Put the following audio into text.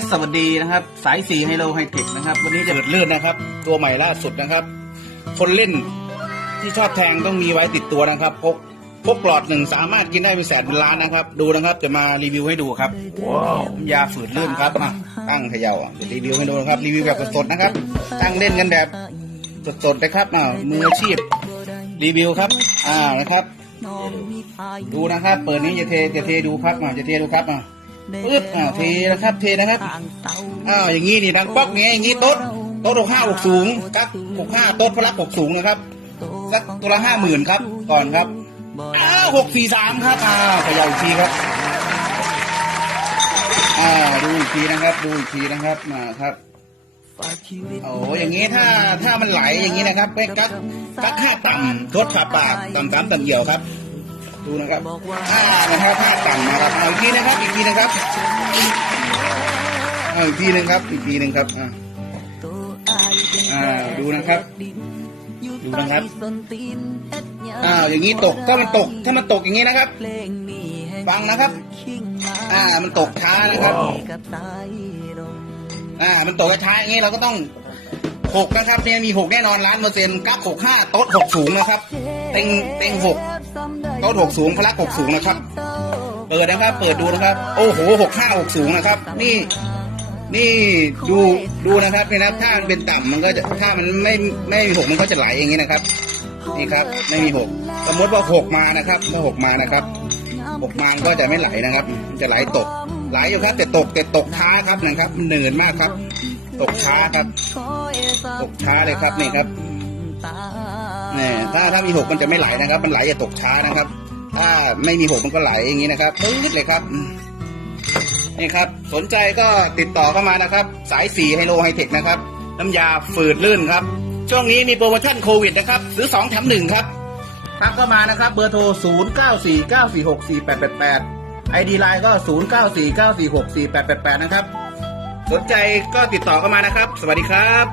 สสวัสดีนะครับ สายสีไฮโลไฮเทคนะครับ วันนี้จะเปิดเลื่อนนะครับ ตัวใหม่ล่าสุดนะครับ คนเล่นที่ชอบแทงต้องมีไว้ติดตัวนะครับพกพกหลอดหนึ่งสามารถกินได้เป็นแสนเป็นล้านนะครับ ดูนะครับจะมารีวิวให้ดูครับว้าวยาฝืดเลื่อนครับมาตั้งเขย่าอะจะรีวิวให้ดูนะครับรีวิวแบบสดๆนะครับ ตั้งเล่นกันแบบสดๆนะครับอ่ามืออาชีพรีวิวครับ อ่านะครับ ดูนะครับ เปิดนี้จะเทจะเทดูครับอ่าจะเทดูครับอ่า ปึ๊บอ่าเทนะครับเทนะครับอ้าวอย่างนี้นี่ดังป๊อกไงอย่างนี้โต๊ดโต๊ดหกห้าหกสูงกักหกห้าโต๊ดพลักหกสูงนะครับสักตัวละห้าหมื่นครับ ก่อนครับอ้าวหกสี่สามครับอ้าวขย่าอีกทีครับอ่าดูอีกทีนะครับดูอีกทีนะครับมาครับโอ้อย่างนี้ถ้าถ้ามันไหลอย่างนี้นะครับไปกักกักห้าต่ำทดขาปากต่ำต่ำต่ำเหี่ยวครับ ดูนะครับอ่านะครับห้าต่ำนะครับเอาอีกทีนะครับ อีกทีนะครับเอาอีกทีหนึ่งครับ อีกทีหนึ่งครับอ่าอ่าดูนะครับดูนะครับอ้าวอย่างนี้ตกถ้ามันตกถ้ามันตกอย่างนี้นะครับ ฟังนะครับ อ่ามันตกช้านะครับ อ่ามันตกช้าอย่างนี้เราก็ต้อง หกนะครับเนี่ยมีหกแน่นอนล้านเปอร์เซ็นต์กักหกห้าโต๊ดหกสูงนะครับ เต็งเต็งหกโต๊ดหกสูงพลักหกสูงนะครับ เปิดนะครับ เปิดดูนะครับ โอ้โหหกห้าหกสูงนะครับ นี่นี่ดูดูนะครับนี่นะถ้ามันเป็นต่ำมันก็จะถ้ามันไม่ไม่มีหกมันก็จะไหลอย่างนี้นะครับ นี่ครับไม่มีหกสมมติว่าหกมานะครับถ้าหกมานะครับหกมานก็จะไม่ไหลนะครับ จะไหลตกไหลอยู่ครับแต่ตกแต่ตกช้าครับนะครับมันเหนื่อยมากครับ ตกช้าครับตกช้าเลยครับนี่ครับนี่ถ้าถ้ามีหกมันจะไม่ไหลนะครับ มันไหลจะตกช้านะครับ ถ้าไม่มีหกมันก็ไหลอย่างนี้นะครับปึ๊ดเลยครับนี่ครับ สนใจก็ติดต่อเข้ามานะครับ สายสีไฮโลไฮเทคนะครับ น้ำยาฝืดลื่นครับ ช่วงนี้มีโปรโมชั่นโควิดนะครับ ซื้อ2แถม1ครับทักเข้ามานะครับ เบอร์โทร 0 9 4 9 4 6 4 8 8 8 ID ไลน์ก็ 0 9 4 9 4 6 4 8 8 8 นะครับ สนใจก็ติดต่อเข้ามานะครับ สวัสดีครับ